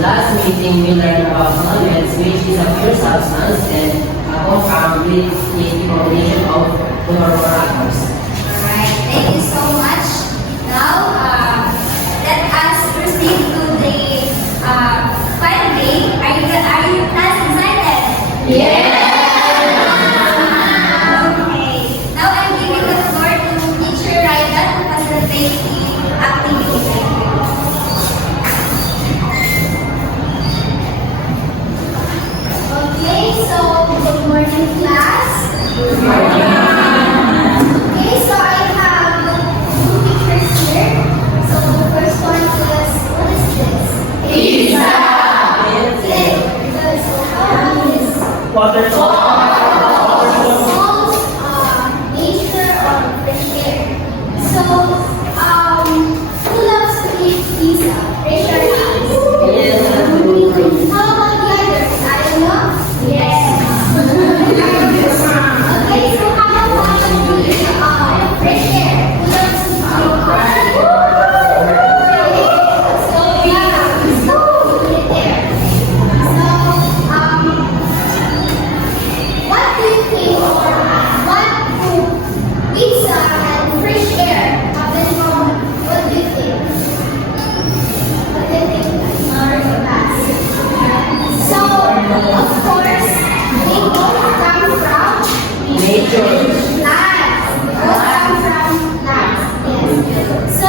Last meeting, we learned about solvents, which is a pure substance and compound with the combination of fluoroatoms. Alright, thank you so much. Now, let us proceed to the final game. Are you class excited? Yeah! Okay. Now I'm giving the floor to Teacher Raida to facilitate the activity. Okay, so good morning class. Good morning. Okay, so I have two pictures here. So the first one is, what is this? Pizza! Okay, so how is Waterfall! nature or fresh air? So, who loves to eat pizza? Raise your hands. Yes. How about the others? I don't know. Yes. Okay, so how about the fresh air? Who loves to So yeah, so good there. So what do you think? What do pizza and fresh air have in common? What do you think? What do you think? So, of course, they both come from Nature. plants. Both come from plants. Yes. So,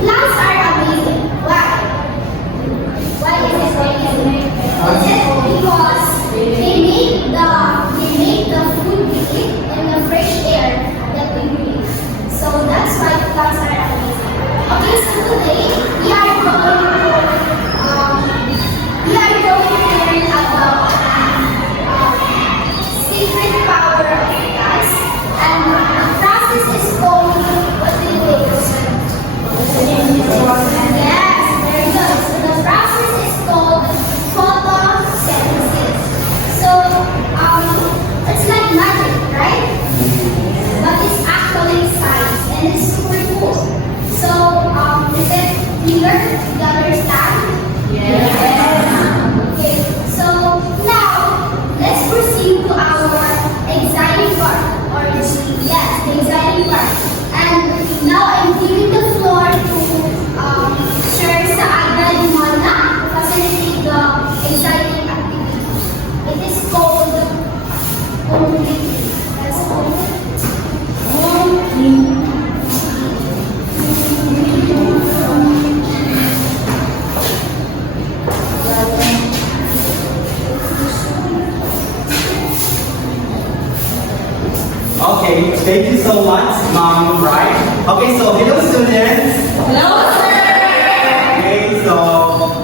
plants are amazing. Why? Why is it amazing? Is it because they make the food we eat and the fresh air that we breathe. So that's why plants are amazing. Okay, so today we are going to learn about secret power of plants Okay, thank you so much, Mom, right? Okay, so hello students. Hello, sir! Okay, so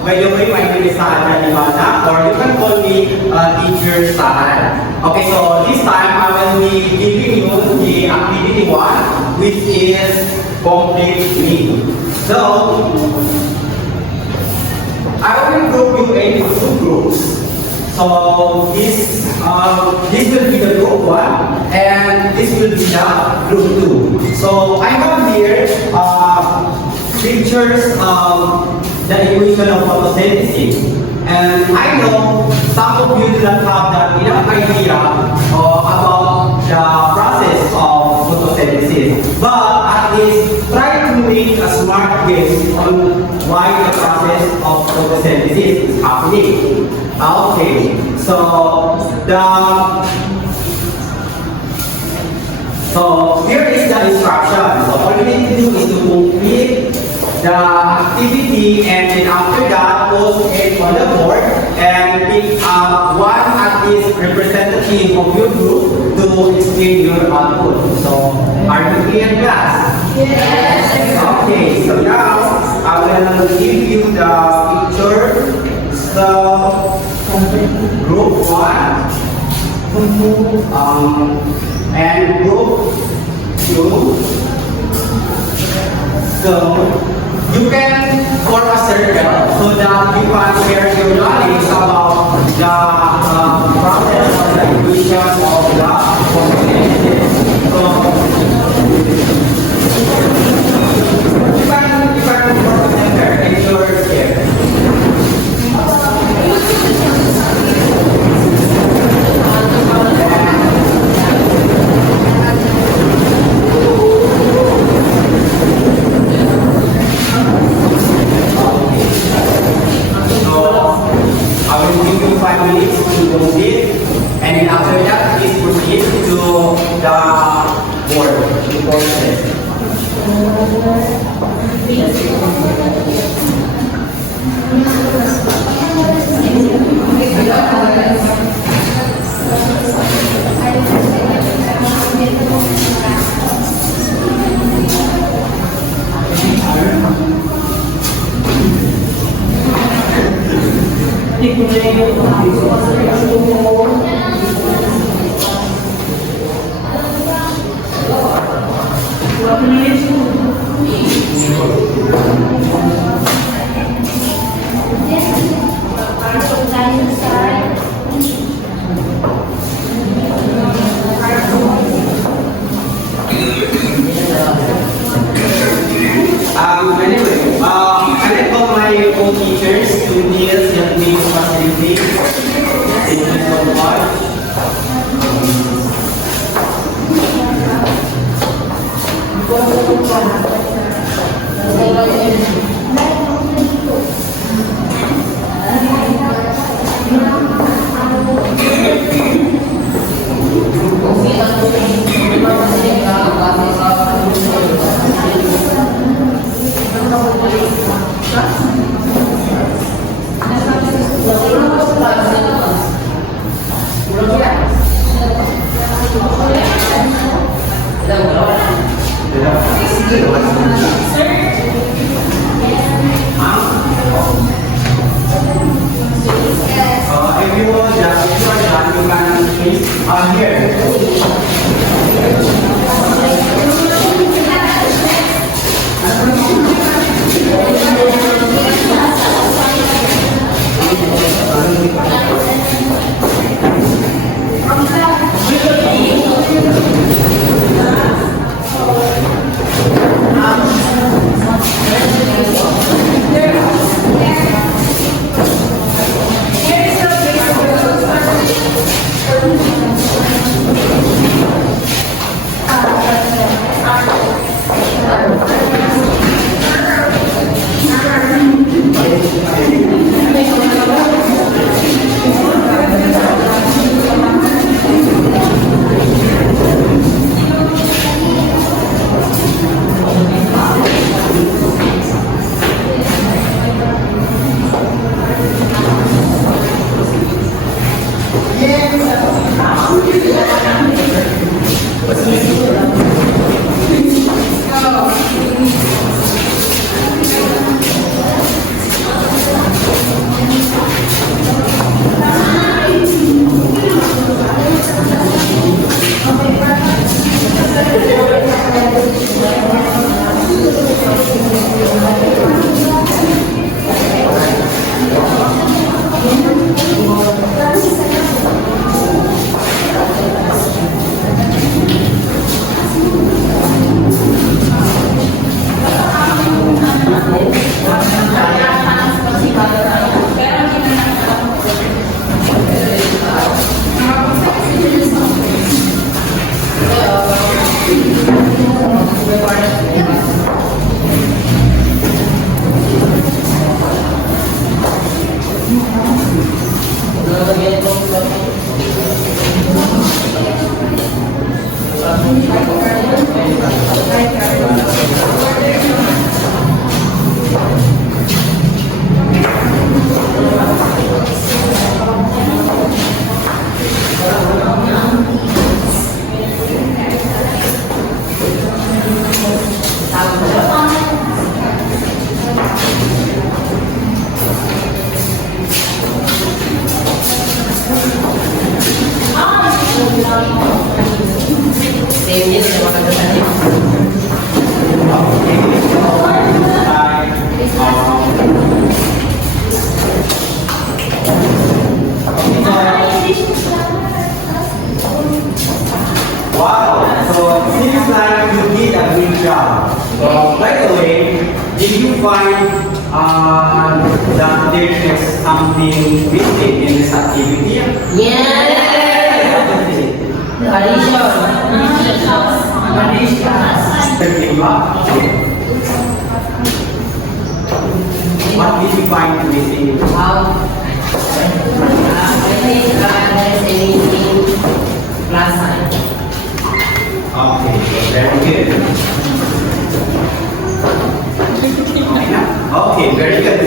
by the way, my name is Saan Limana, or you can call me Teacher Saan. Okay, so this time I will be giving you the activity 1, which is complete me. So, I will group you into 2 groups. So this will be the group 1 and this will be the group 2. So I have here pictures of the equation of photosynthesis. And I know some of you do not have that enough idea about the process of photosynthesis. But at least try to make a smart guess on why the process of photosynthesis is happening. Okay, so here is the instruction. So all you need to do is to complete the activity, and then after that, post it on the board and pick up one at least representative of your group to explain your output. So are you clear, class? Yes. Okay, so now I will give you the picture. So group 1 and group 2. So you can form a circle so that you can share your knowledge about the process of the equation of the photosynthesis. So you can form a center and yours here. I will give you 5 minutes to complete, and then after that, please proceed to the board, the board test. Anyway, I call my co-teachers to deal help me facilitate. Thank you so much. If you are done, you can please here. Same din sa mga kasali. Wow, so it seems like you did a great job. So, by the way, did you find that there is something missing in this activity? Yeah! Addition. What did you find missing? I think there is anything plus sign. Okay, very good. Okay, very good.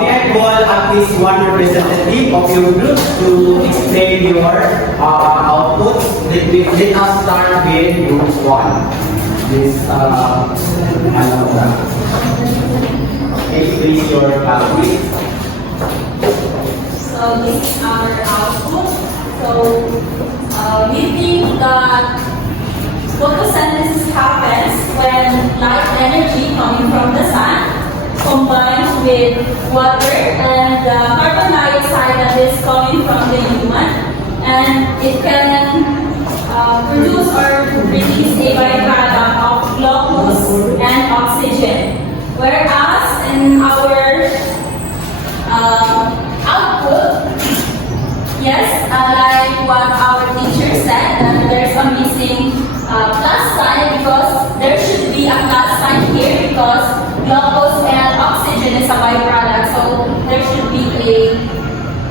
May I call at least one representative of your group to explain your outputs? Let us start with group 1. This, please your please. So this is our output. So we think that photosynthesis happens when light energy coming from the sun combines with water and the carbon dioxide that is coming from the human, and it can produce or release a byproduct of glucose and oxygen. Whereas in our output, yes, like what our teacher said, that there's a missing plus sign because there should be a plus sign here because glucose and oxygen is a byproduct, so there should be a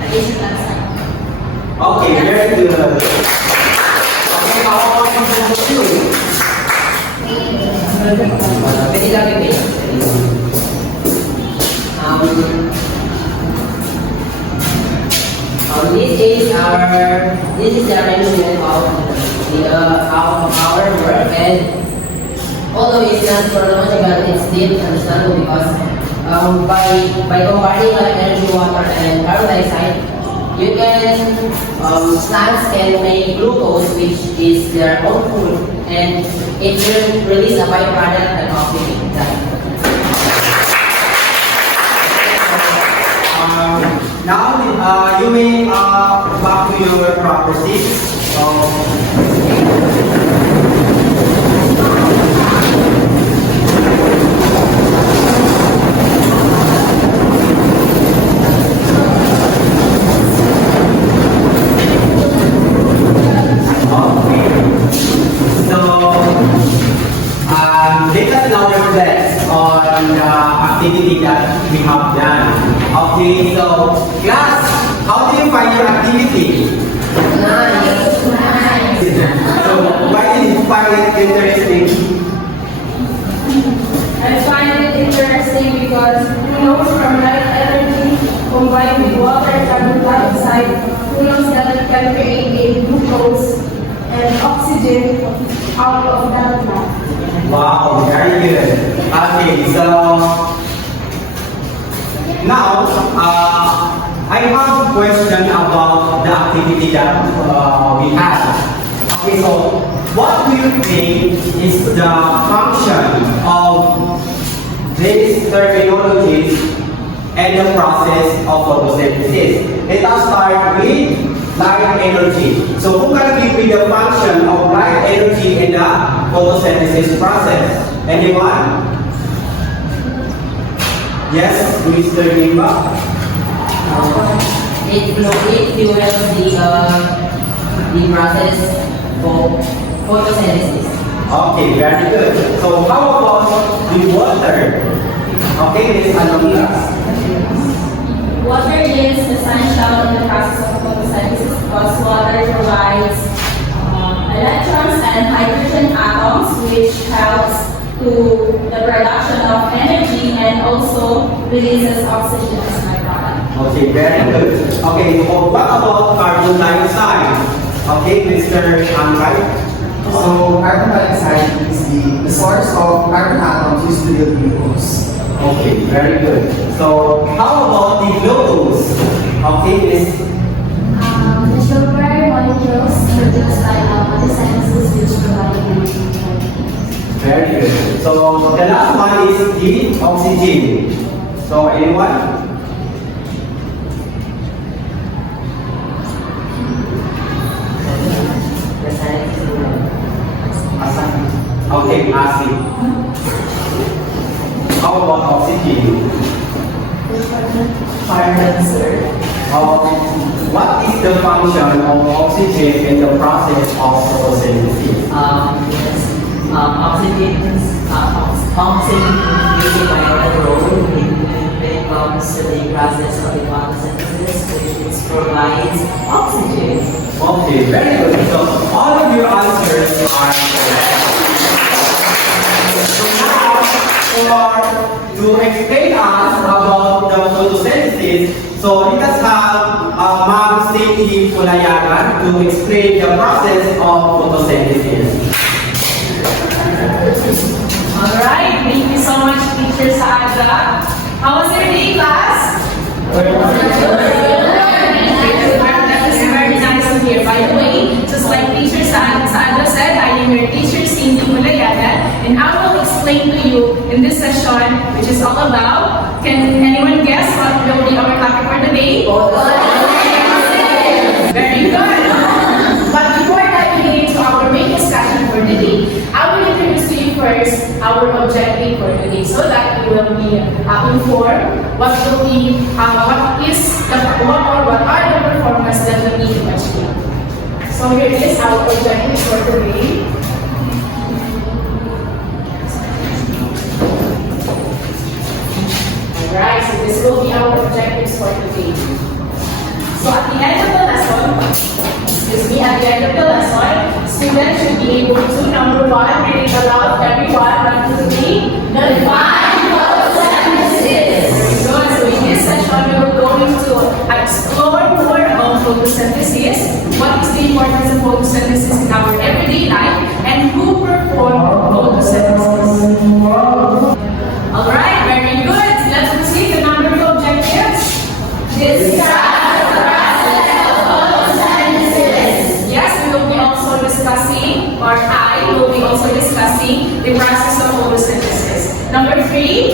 additional sign. Okay, very good. Okay, how about you? Pwede lang yung this is the arrangement of our work, and although it's not chronological, it's still understandable because by combining like energy, water, and carbon dioxide, you can plants can make glucose, which is their own food, and it will release a byproduct and oxygen. Now you may back to your proper seat. Let us now reflect on the activity that we have done. Okay, so class, how do you find your activity? Nice. So why did you find it interesting? I find it interesting because we know from light energy combined with water and carbon dioxide, fuels that can create a glucose and oxygen out of that plant. Wow, very good. Okay, so now I have a question about the activity that we had. Okay, so what do you think is the function of these terminologies and the process of photosynthesis? Let us start with light energy. So who can give me the function of light energy in the photosynthesis process? Anyone? Yes, Mr. Limba? It fuels the process for photosynthesis. Okay, very good. So how about the water? Okay, Ms. Alonga. Water is essential in the process of photosynthesis because water provides electrons and hydrogen atoms, which helps to the production of energy and also releases oxygen as byproduct. Okay, very good. Okay, so what about carbon dioxide? Okay, Mr. Anwar. So carbon dioxide is the source of carbon atoms used to build glucose. Okay, very good. So how about the glucose? Okay, Ms. The sugar molecules produced by photosynthesis which provide energy. Very good. So the last one is the oxygen. So anyone? The science Okay, acid. How about oxygen? carbon, sir. What is the function of oxygen in the process of photosynthesis? Yes. Oxygen plays a vital role when it comes to the process of the photosynthesis, which provides oxygen. Okay, very good. So all of your answers are correct. So now, to explain us about the photosynthesis, so let us have Ma'am Cindy Pulayagan to explain the process of photosynthesis. Alright, thank you so much, Teacher Saaga. How was your day, class? That is very nice to hear. By the way, just like Teacher Saaga said, I am your teacher, Cindy Mulayagan, and I will explain to you in this session, which is all about, can anyone guess what will be our topic for the day? Very good. But before diving into our main discussion for the day, I will introduce to you first our objective for today, so that you will be informed what are the performance that we need to achieve. So here is our objective for today. Alright, so this will be our objectives for today. So at the end of the lesson, at the end of the lesson, students should be able to, number one, read it aloud, everyone, 1, 2, 3, define photosynthesis. Very good. So in this session, we will go into explore more about photosynthesis, what is the importance of photosynthesis in our everyday life, and who perform photosynthesis. Alright, very good. Let's proceed to number 2 objectives. Discuss the process of photosynthesis. Yes, we will be also discussing, or I will be also discussing the process of photosynthesis. Number 3,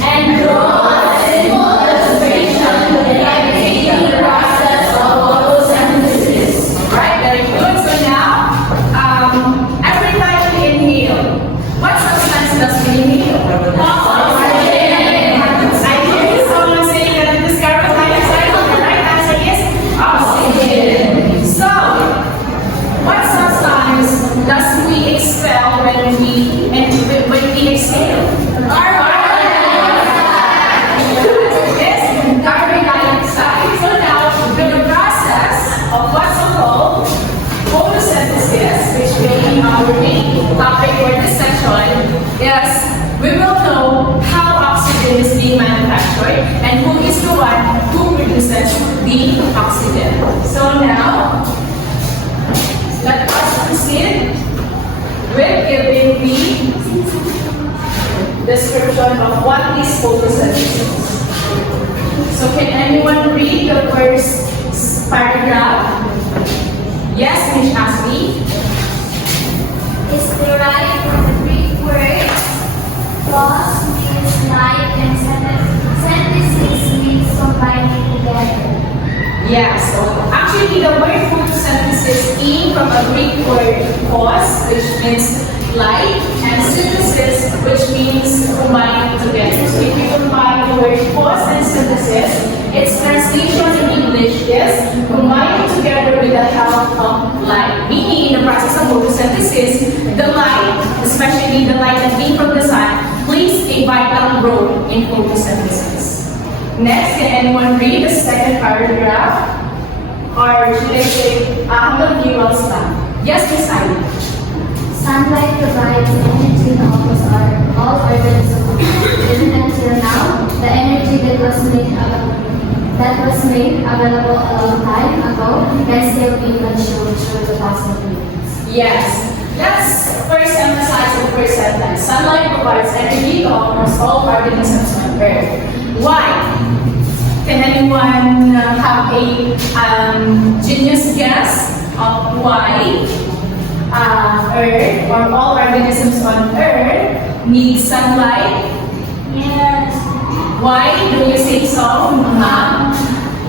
enroll simple illustration depicting the process of photosynthesis. Alright, very good. So now, every time we inhale, what's the oxygen. So now, let us proceed with giving the description of what is photosynthesis. So can anyone read the first paragraph? Yes, Ms. Ashley. Is derived from the Greek word phos means light and synthesis means combining together. Yes. So actually, the word photosynthesis came from a Greek word phos, which means light, and synthesis, which means combining together. So if you combine the word phos and synthesis, its translation in English is combining together with the help of light. Meaning, in the process of photosynthesis, the light, especially the light that came from the sun, plays a vital role in photosynthesis. Next, can anyone read the second paragraph? Or should I say, hanggang viewers lang? Yes, Miss Ivy. Sunlight provides energy to almost all organisms. Even until now, the energy that was made available a long time ago can still be consumed through the fossil fuels. Yes. Let's first emphasize the first sentence. Sunlight provides energy to almost all organisms on Earth. Why? Can anyone have a genius guess of why Earth or all organisms on Earth need sunlight? Yes. Why do you say so, ma'am?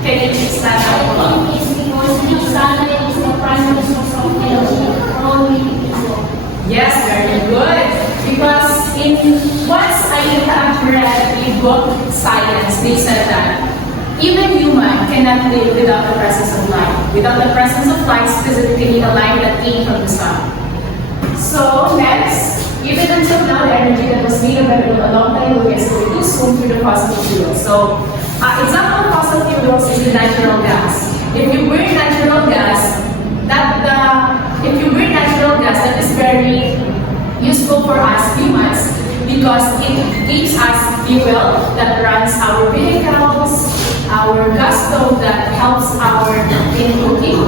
Can you fix that out? It's because the sunlight is the primary source of energy for all living people. Yes, very good. Because once I have read the book Science, they said that even human cannot live without the presence of light. Without the presence of light, specifically the light that came from the sun. So next, even until now, the energy that was made available a long time ago is reduced through the fossil fuels. So, example of fossil fuels is the natural gas. If you burn natural gas, that is very useful for us humans because it gives us fuel that runs our vehicles, our gas stove that helps us in cooking.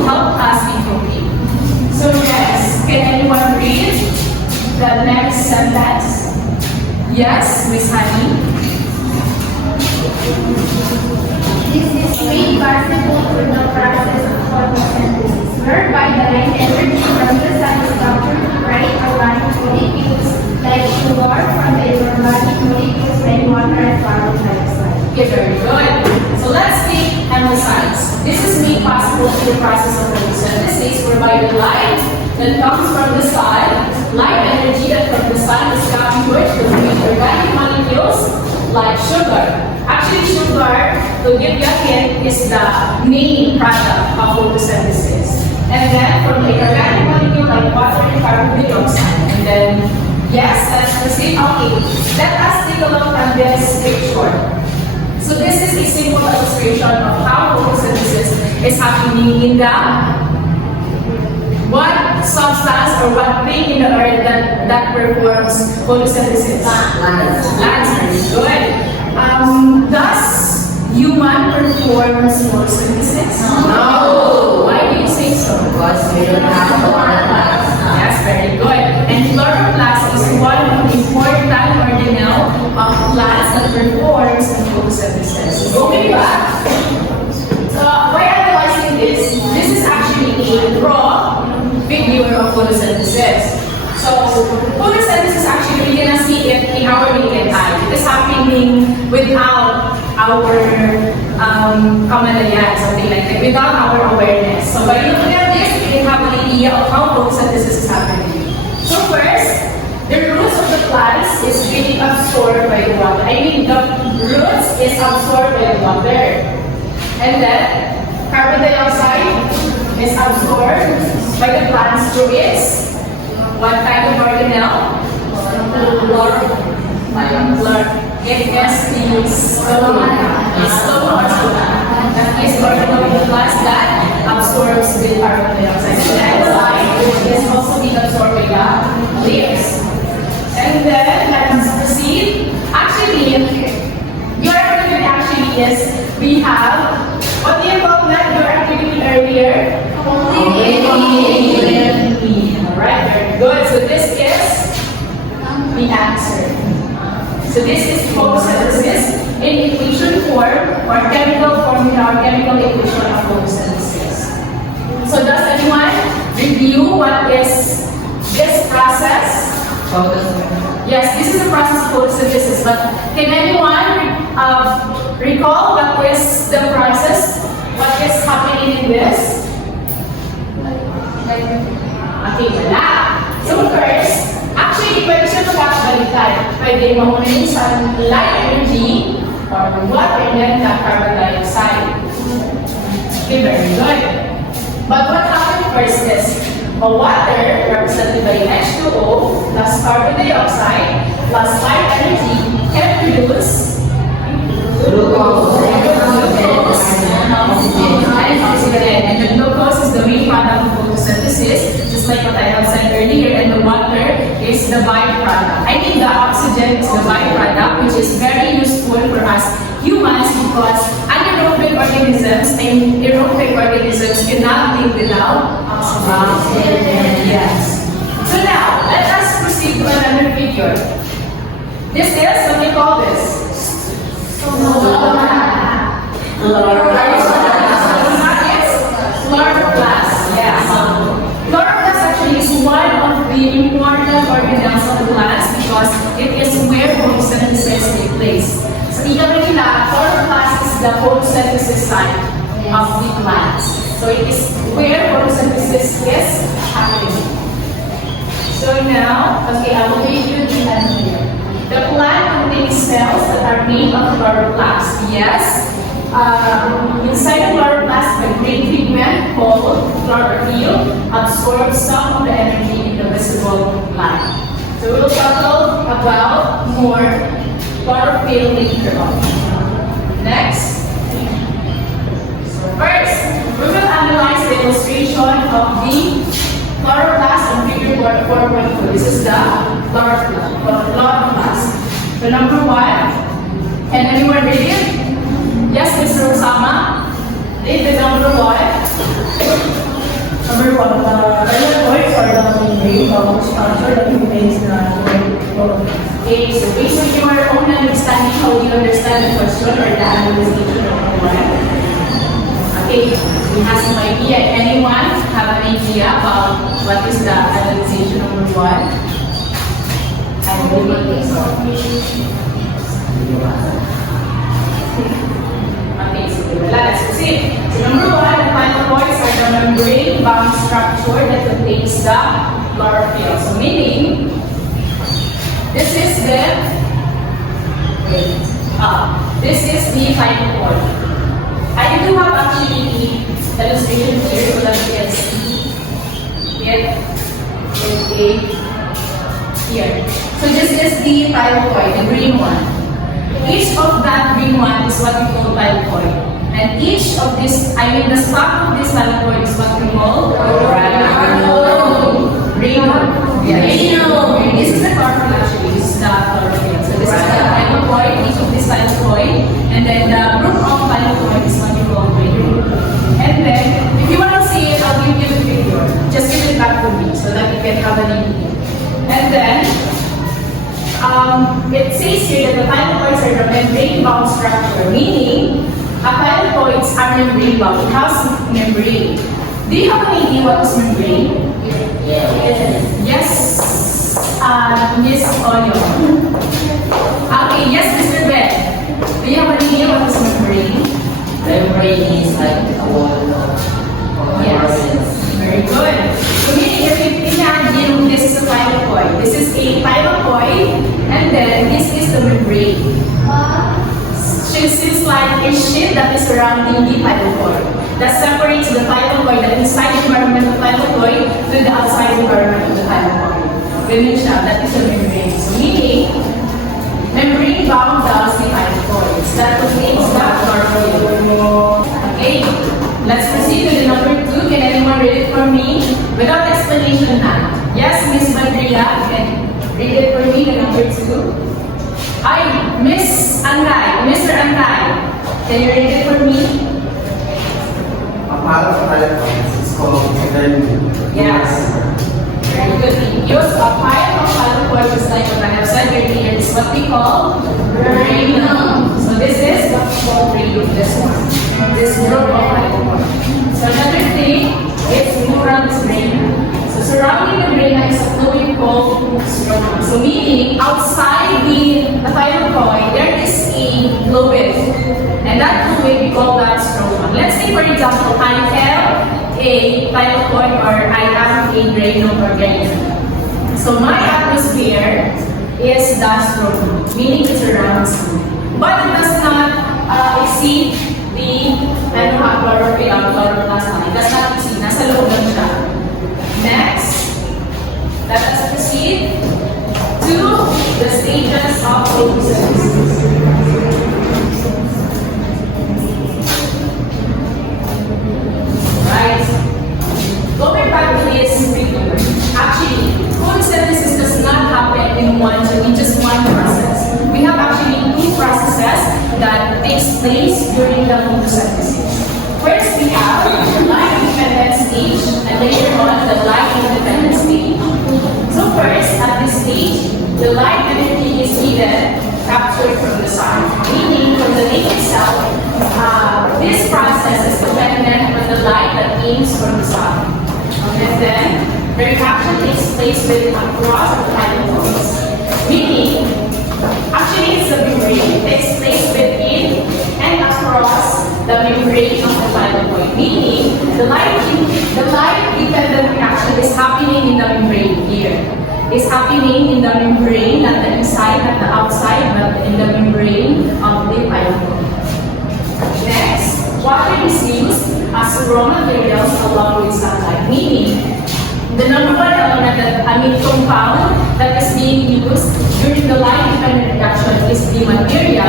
So next, can anyone read the next sentence? Yes, Miss Honey. This is made possible through the process of photosynthesis, whereby the light energy from the sun is captured to bright organic molecules like sugar from the inorganic molecules like water and carbon dioxide. Okay, very good. So let's emphasize. This is made possible through the process of photosynthesis, whereby the light that comes from the sun, light energy that from the sun is captured to create organic molecules like sugar. Actually, sugar, to give you a hint, is the main product of photosynthesis. And then from the organic molecule like water and carbon dioxide. And then, yes, let's proceed. Okay, let us take a look at this picture. So this is a simple illustration of how photosynthesis is happening in the what substance or what thing in the earth that performs photosynthesis? Plants. Plants, very good. Does human performs photosynthesis? No. Why do you say so? Because we don't have chloroplast. Yes, very good. And chloroplast is one of the important organelle of plants that performs photosynthesis. Going back, why am I saying this? This is actually a raw figure of photosynthesis. So, photosynthesis actually, we cannot see it in our naked eye. It is happening without our kamalayan, something like that, without our awareness. So, by looking at this, we can have an idea of how photosynthesis is happening. So, first, the roots of the plants is being absorbed by the water. I mean, the roots is absorbed by the water. And then, carbon dioxide is absorbed by the plants through its what type of organelle? It is the stoma. That is the organelle of the plants that absorbs the carbon dioxide. So that side is also being absorbed by the leaves. And then let us proceed. Actually, your activity actually is we have What do you call that your activity earlier? Alright, very good. So this is the answer. So this is photosynthesis in equation form or chemical formula or chemical equation of photosynthesis. So does anyone review what is this process? Yes, this is the process of photosynthesis, but can anyone recall what is the process? What is happening in this? Okay, wala. So first, actually, pwede siya magkakabaliktad. Pwede mamunin sa light energy or water and then the carbon dioxide. Okay, very good. But what happened first is, water represented by H2O plus carbon dioxide plus light energy can produce glucose and oxygen. And the glucose is the main product of photosynthesis, just like what I have said earlier, and the water is the byproduct. I mean the oxygen is the byproduct, which is very useful for us humans because anaerobic organisms and aerobic organisms cannot live without oxygen. Yes. So now, let us proceed to another figure. This is, what do you call this? Chloroplast. Yes. Chloroplast actually is one of the important organelles of the plants because it is where photosynthesis takes place. So, ika nila, chloroplast is the photosynthesis site of the plants. So, it is where photosynthesis is happening. So now, okay, I will read you the end here. The plant contains cells that are made of chloroplast. Yes. Inside the chloroplast, the green pigment called chlorophyll absorbs some of the energy in the visible light. So we'll talk about more chlorophyll later on. Next. First, we will analyze the illustration of the chloroplast on figure 4.2. This is the chloroplast. So number 1, can anyone read it? Yes, Mr. Osama? Read the number 1. Number 1, electrolytes are the main structure that contains the Okay, so based on your own understanding, how do you understand the question or the analysis of number 1? Okay, we have some idea. Anyone have an idea about what is the analysis number 1? I will make this Okay, so let's proceed. So number 1, the phytochoroids are the membrane-bound structure that contains the chlorophyll. So meaning, this is the phytochoroid. I do have actually the illustration here so that you can see it here. So this is the phytochoroid, the green one. Each of that green one is what we call phytochoroid. And each of this, the stalk of this phytochoroid is what we call granule. This is the chlorophyll actually, this is the chlorophyll. So this is the phytochoroid, each of this phytochoroid. And then the group of phytochoroid is what we call granule. And then, if you want to see it, I'll give you the figure. Just give it back to me so that you can have an idea. And then, it says here that the phytochoroids are the membrane-bound structure, meaning phytochoroids are membrane-bound. It has membrane. Do you have an idea what is membrane? Yes. Miss Oyo. Okay, yes, Mr. Ben. Do you have an idea what is membrane? Membrane is like a wall of Yes. organs. Very good. So meaning if you imagine this is a phytochoroid. This is a phytochoroid and then this is the membrane. It's like a sheet that is surrounding the phytochoroid that separates the phytochoroid, the inside environment of the phytochoroid to the outside environment of the phytochoroid. Ganun siya, that is the membrane. So meaning, membrane bound down the phytochoroids that contains the chlorophyll. Okay, let's proceed to the number 2. Can anyone read it for me? Without explanation now. Yes, Miss Madria, can read it for me, the number 2. Miss Angay, Mr. Angay, can you read it for me? this group of alcohol. So another thing is mural membrana. So surrounding the membrana is a fluid called stroma. So meaning outside the thylakoid there is a fluid, and that fluid we call that stroma. Let's say for example I have a thylakoid or I have a granule organism. So my atmosphere is the stroma, meaning it surrounds me, but it does not exceed the chloroplast. It does not exceed. Nasa loob lang siya. Next, let us proceed to the stages of photosynthesis. Right. Going back to this review, actually, photosynthesis does not happen in just one process. We have actually two processes that takes place during the photosynthesis. First, we have the light-dependent stage, and later on, the light-independent stage. So first, at this stage, the light energy is either captured from the sun, meaning from the lake itself, this process is dependent on the light that beams from the sun. And then, the reaction takes place across the thylakoids, meaning, actually it's the membrane. It takes place within and across the membrane of the thylakoid, meaning the light-dependent reaction is happening in the membrane here. It's happening in the membrane, not the inside, not the outside, but in the membrane of the thylakoid. Next, water is used as raw materials along with sunlight, meaning the number one element compound that is being used during the light-dependent reaction is the material,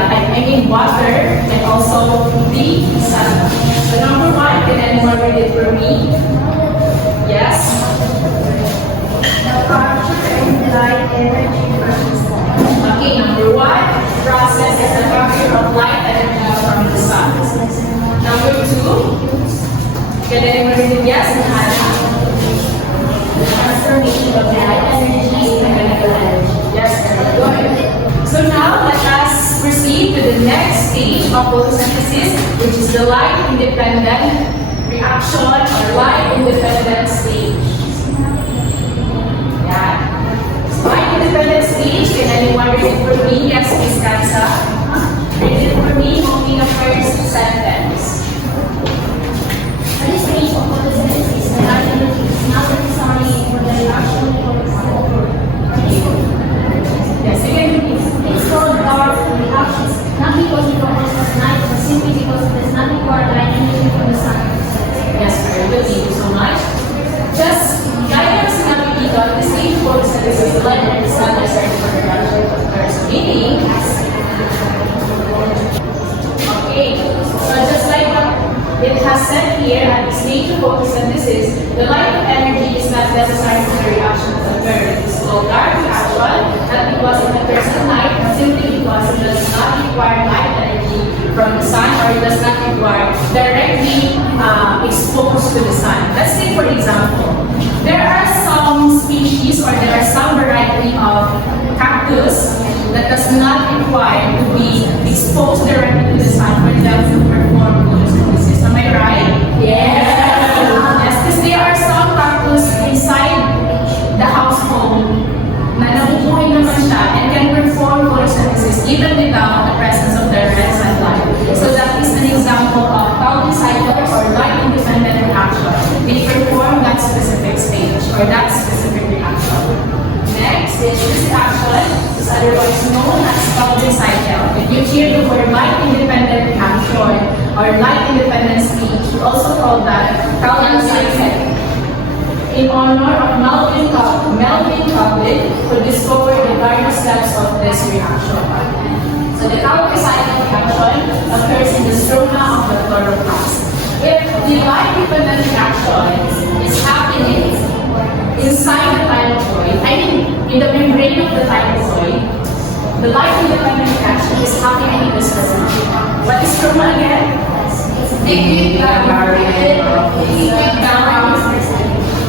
water and also the sun. The number one, can anyone read it for me? Yes? The capture and light energy from the sun. Okay, number one, process is the capture of light energy from the sun. Number two, can anyone read it? Yes? The transformation of light energy into chemical energy. Yes, very good. So now let us proceed to the next stage of photosynthesis, which is the light-independent reaction or light-independent stage. Yeah. Light-independent stage, can anyone read it for me? Yes, Miss Kansa. Read it for me, only the first sentence. At this stage of photosynthesis, the light energy is not necessary for the reaction of Yes, again, please. It's called dark reactions, not because it occurs at night, but simply because it does not require light energy from the sun. Yes, very good. Thank you so much. Just guidance na dito, the stage of photosynthesis, the light and the sun is ready for the reaction to occur. So meaning, okay, so just like what it has said here, at the stage of photosynthesis, the light energy is not necessary for the reaction to occur. It is called dark reaction, not because it occurs at night, but simply because it does not require light energy from the sun, or it does not require directly exposed to the sun. Let's say, for example, there are some species or there are some variety of cactus that does not require to be exposed directly to the sun for them to perform photosynthesis. Am I right? Yes. Yes, because there are some cactus inside the household na nabubuhay naman siya and can perform photosynthesis even without the presence of direct sunlight. So that is an example of Calvin-cycles or light-independent reaction. They perform that specific stage or that specific reaction. Next is this reaction is otherwise known as Calvin cycle. If you hear the word light-independent reaction or light-independent stage, you also call that Calvin cycle. In honor of Melvin Coblin, who discovered the various steps of this reaction. So the Calvin cycle reaction occurs in the stroma of the chloroplast. If the light-dependent reaction is happening inside the thylakoid, in the membrane of the thylakoid, the light-independent reaction is happening in the stroma. What is stroma again? Liquid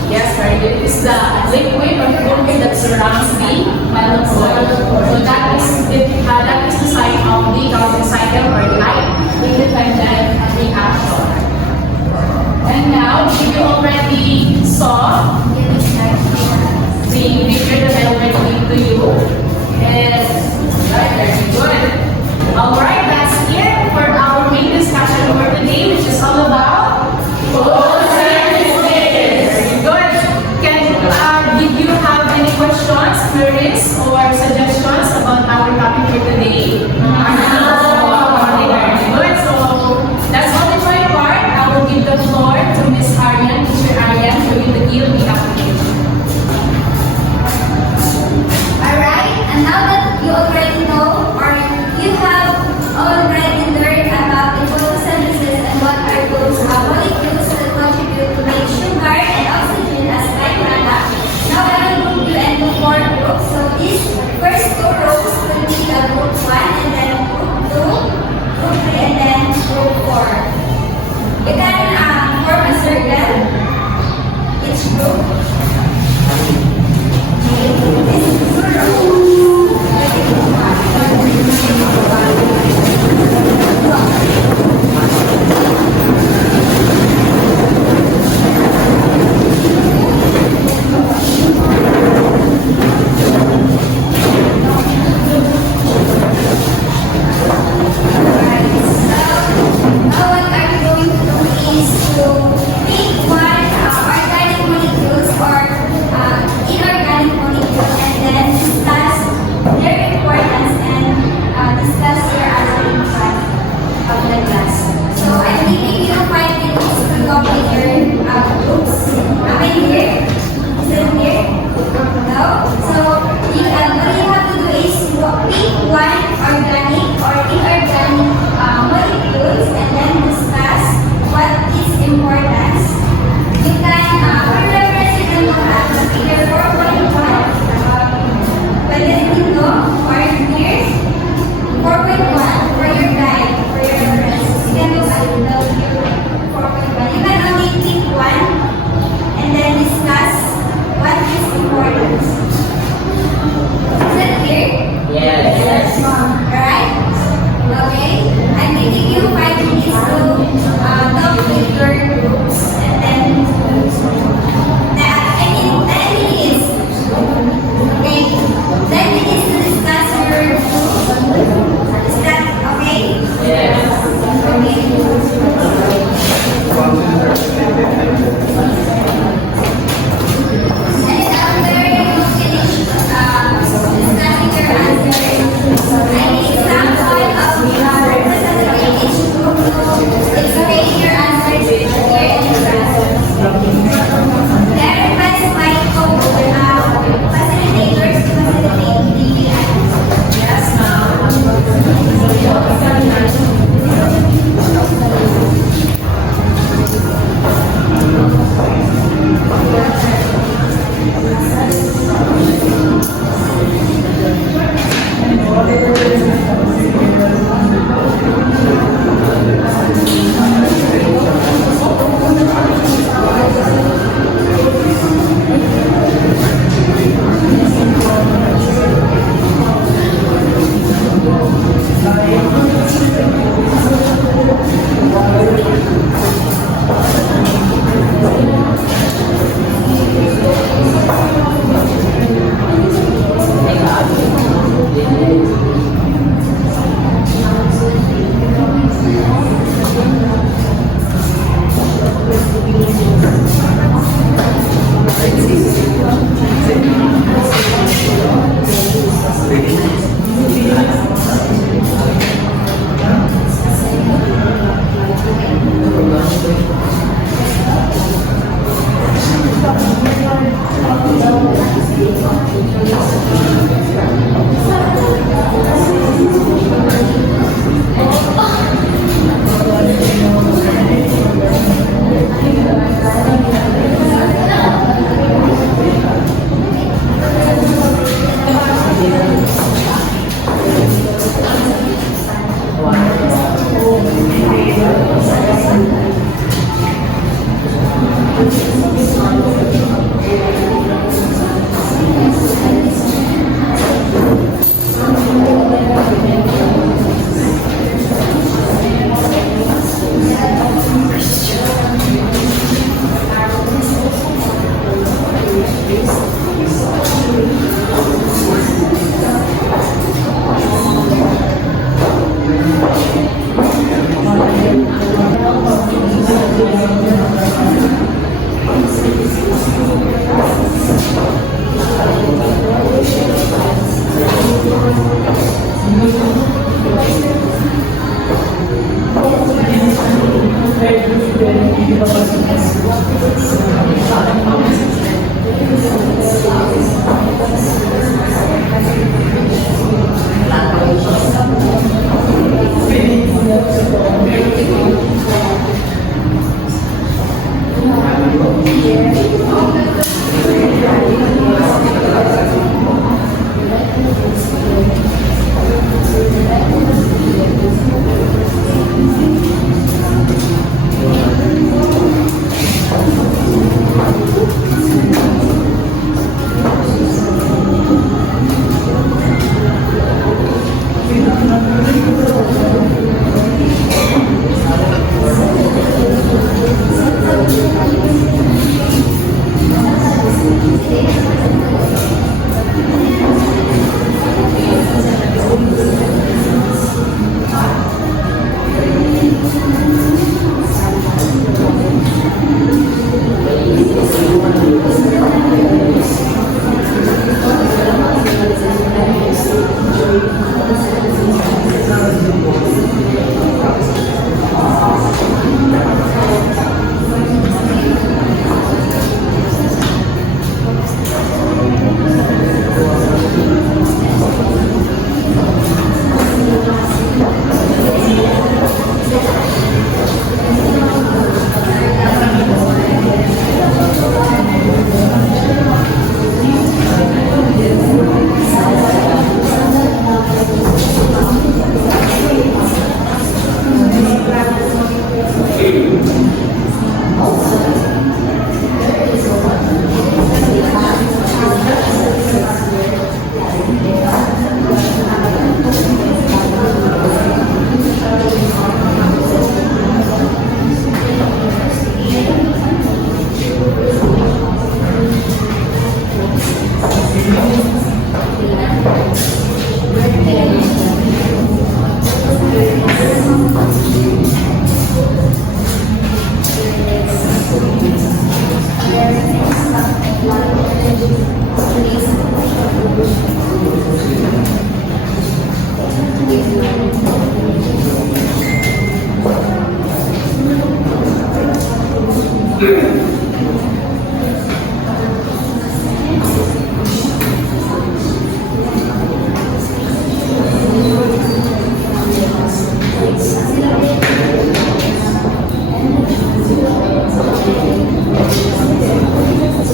Yes, very good. It is the liquid or fluid that surrounds the developed soil. So that is the sign of the housing cycle or light independent reaction. And now, if you already saw the picture that I already gave to you, is right, very good. Alright, that's it for our main discussion for today, which is all about photosynthesis. Very good. Did you have any questions, queries, or suggestions about our topic for today? Okay, very good. So that's all the my part. I will give the floor to Ms. Arian, Teacher Arian, for you to deal with the application. Alright, and now that you already know or you have already learned about the photosynthesis and what are those molecules that contribute to make sugar and oxygen as byproduct, now I will group you into 4 groups. So these first 2 rows will be the group 1 and then group 2, group 3 and then group 4. You can form a circle, each group. Now what are you going to do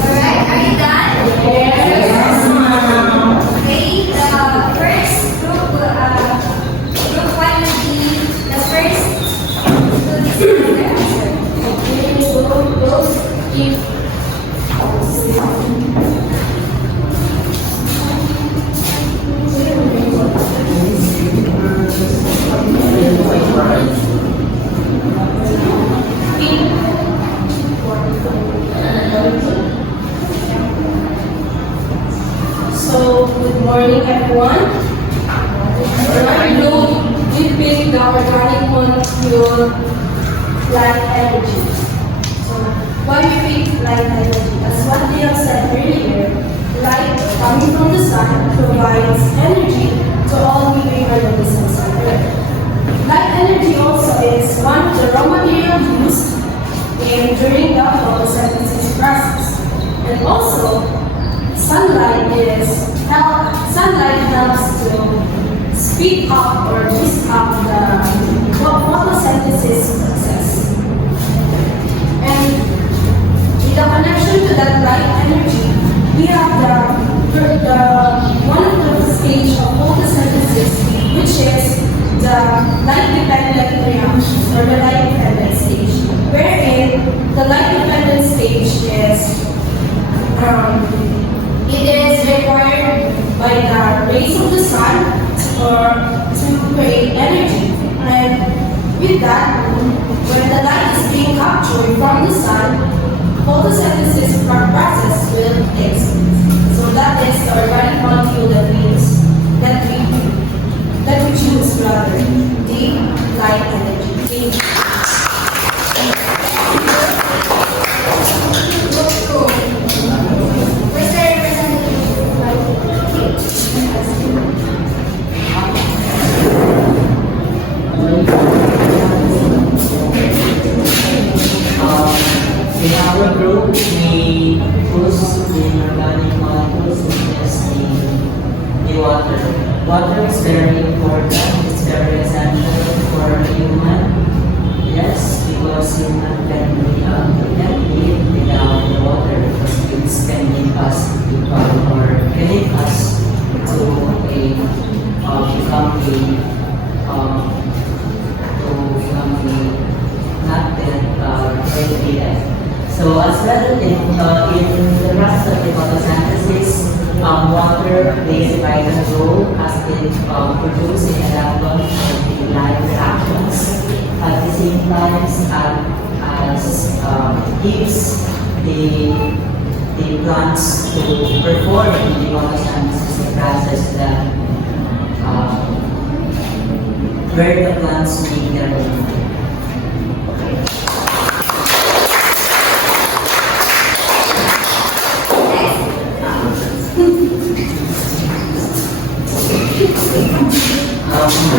Alright, are you done? Okay, the first group, group 1 will be the first to discuss the answer. We'll give So, good morning everyone. Right now, we picked the organic molecule light energy. So, why we pick light energy? As what they have said earlier, light coming from the sun provides energy to all living organisms on Earth. Light energy also is one of the raw materials used during the photosynthesis process. And also, sunlight helps to speed up or boost up the photosynthesis process. And in the connection to that light energy, we have the one of the stage of photosynthesis, which is the light-dependent reaction or the light-dependent stage, wherein the light-dependent stage is it is required by the rays of the sun to create energy. And with that, when the light is being captured from the sun, photosynthesis process will take place. So that is the organic molecule that we choose rather, the light energy. Thank you. Where's the representative? In our group, we choose the organic molecules, which is the water. Water is very important, it's very essential for a human. Yes, because human can live without the water because it's can lead us to become or can lead us to become not that very dead. So as well in the process of the photosynthesis, water plays a vital role as it produces electrons for the live reactions. At the same time as gives the plants to perform the photosynthesis process that where the plants make their own.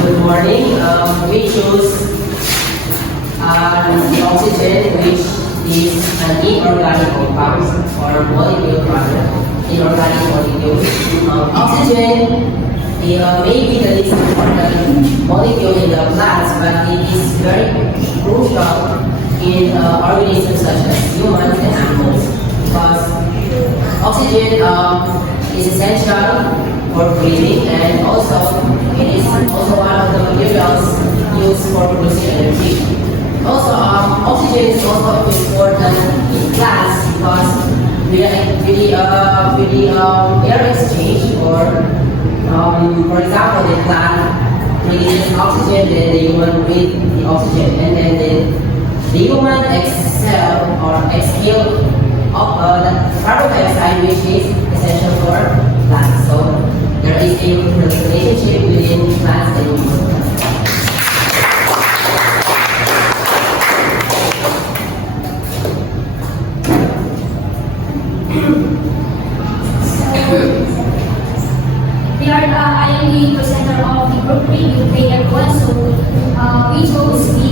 Good morning. We choose the oxygen, which is an inorganic compound or molecule rather, inorganic molecule. Oxygen may be the least important molecule in the plants, but it is very crucial in organisms such as humans and animals because oxygen is essential for breathing, and also it is also one of the materials used for producing energy. Also, oxygen is also important in plants because with the air exchange, or for example, the plant releases oxygen, then the human breathe the oxygen, and then the human exhale or exhale the carbon dioxide, which is essential for plants. So there is a relationship between plants and humans. I am the presenter of the group review grade 1, so we chose the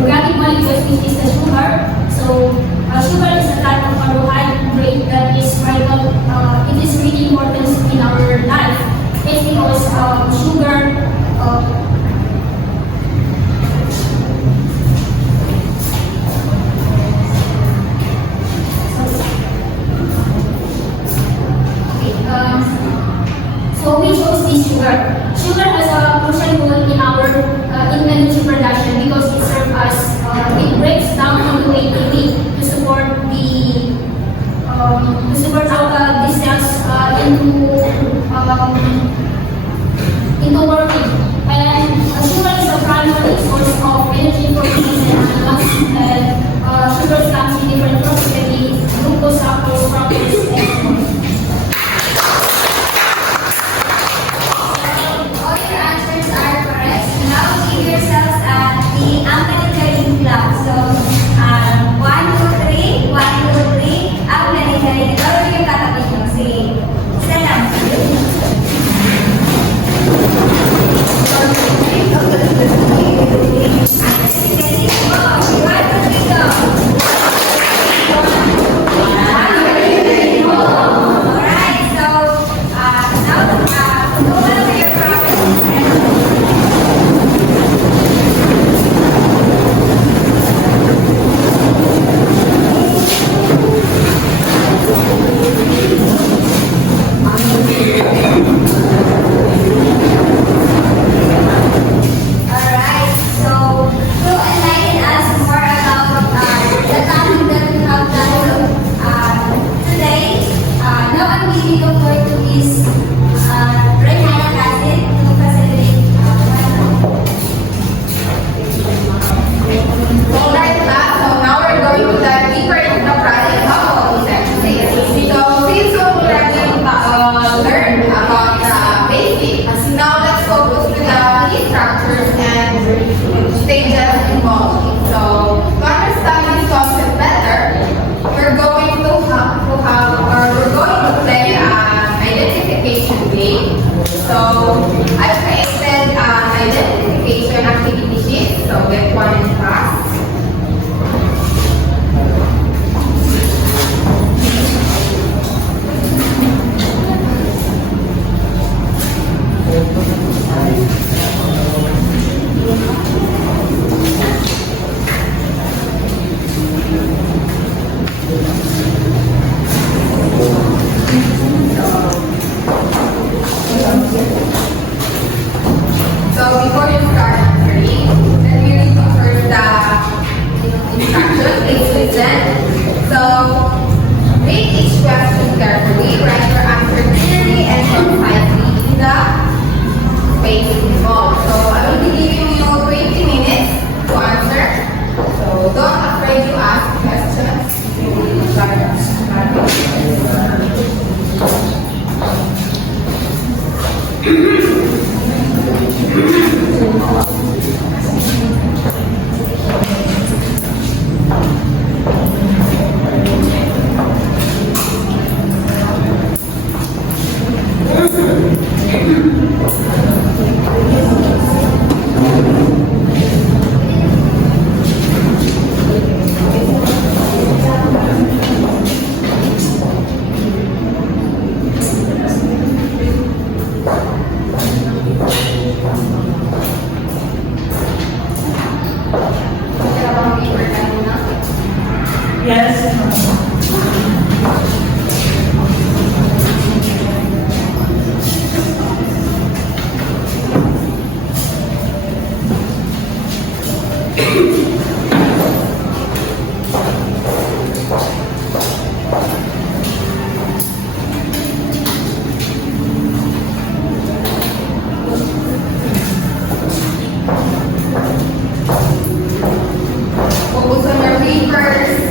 organic molecules, which is the sugar. So sugar is a type of carbohydrate that is vital. It is really important in our life. It's because sugar so we chose this sugar. Sugar has a crucial role in our energy production because it serves as it breaks down into ATP to support our going to ask Focus on your papers.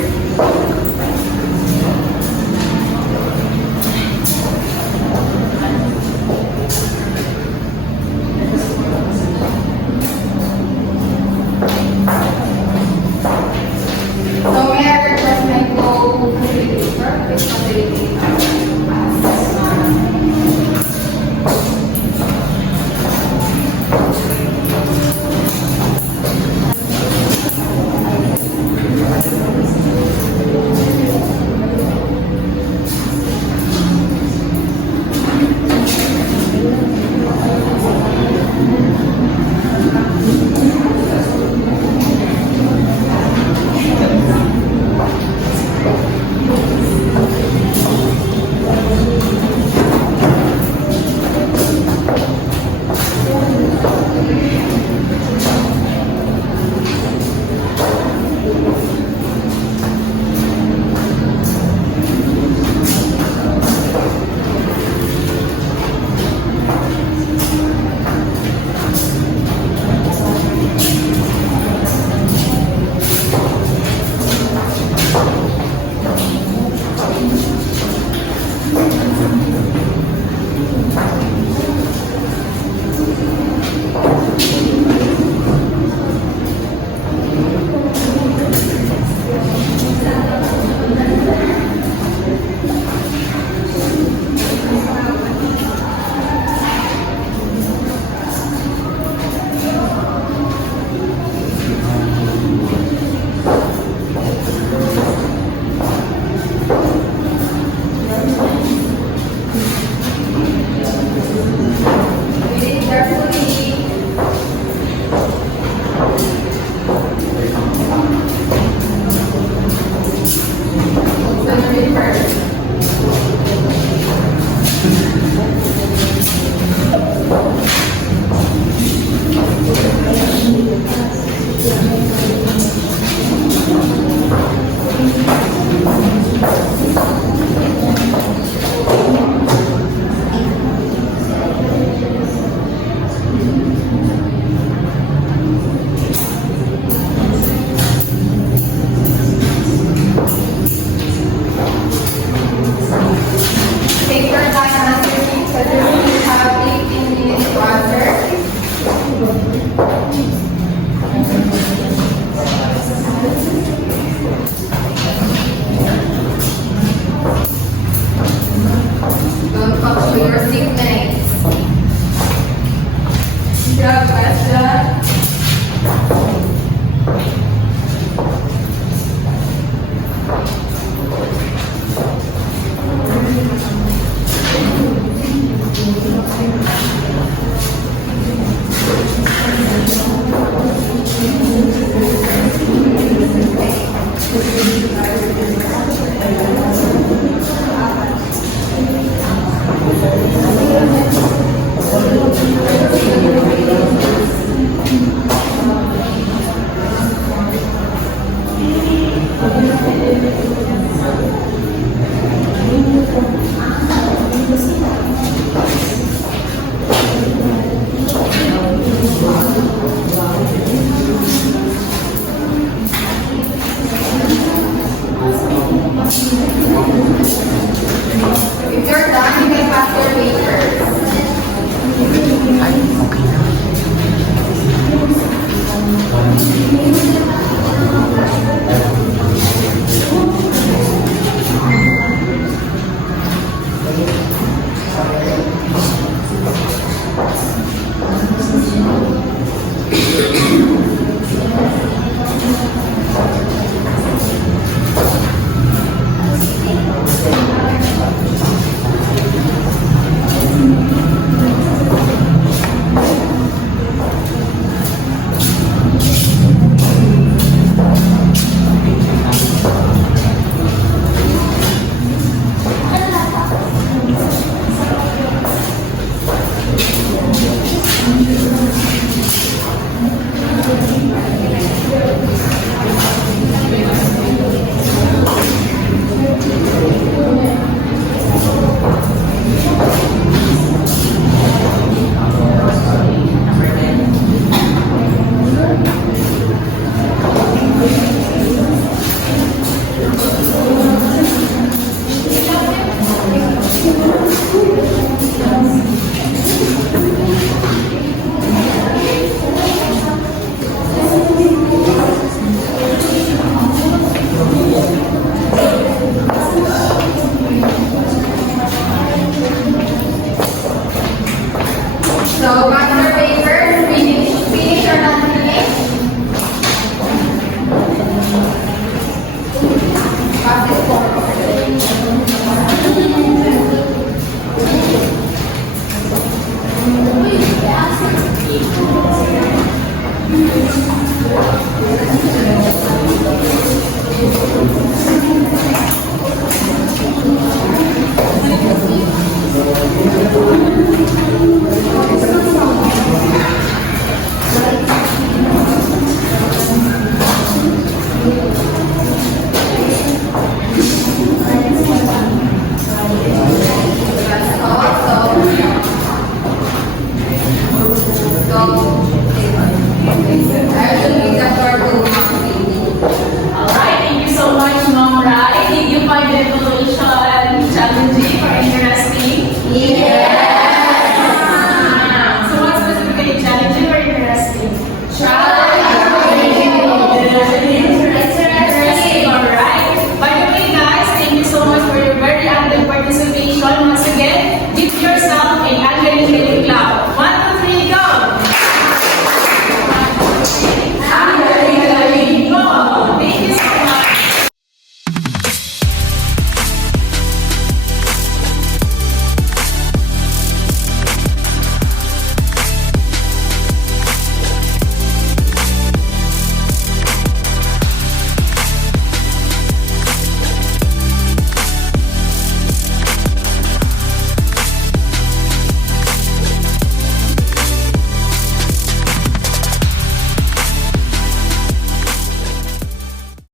So may I request my co-facilitator, please facilitate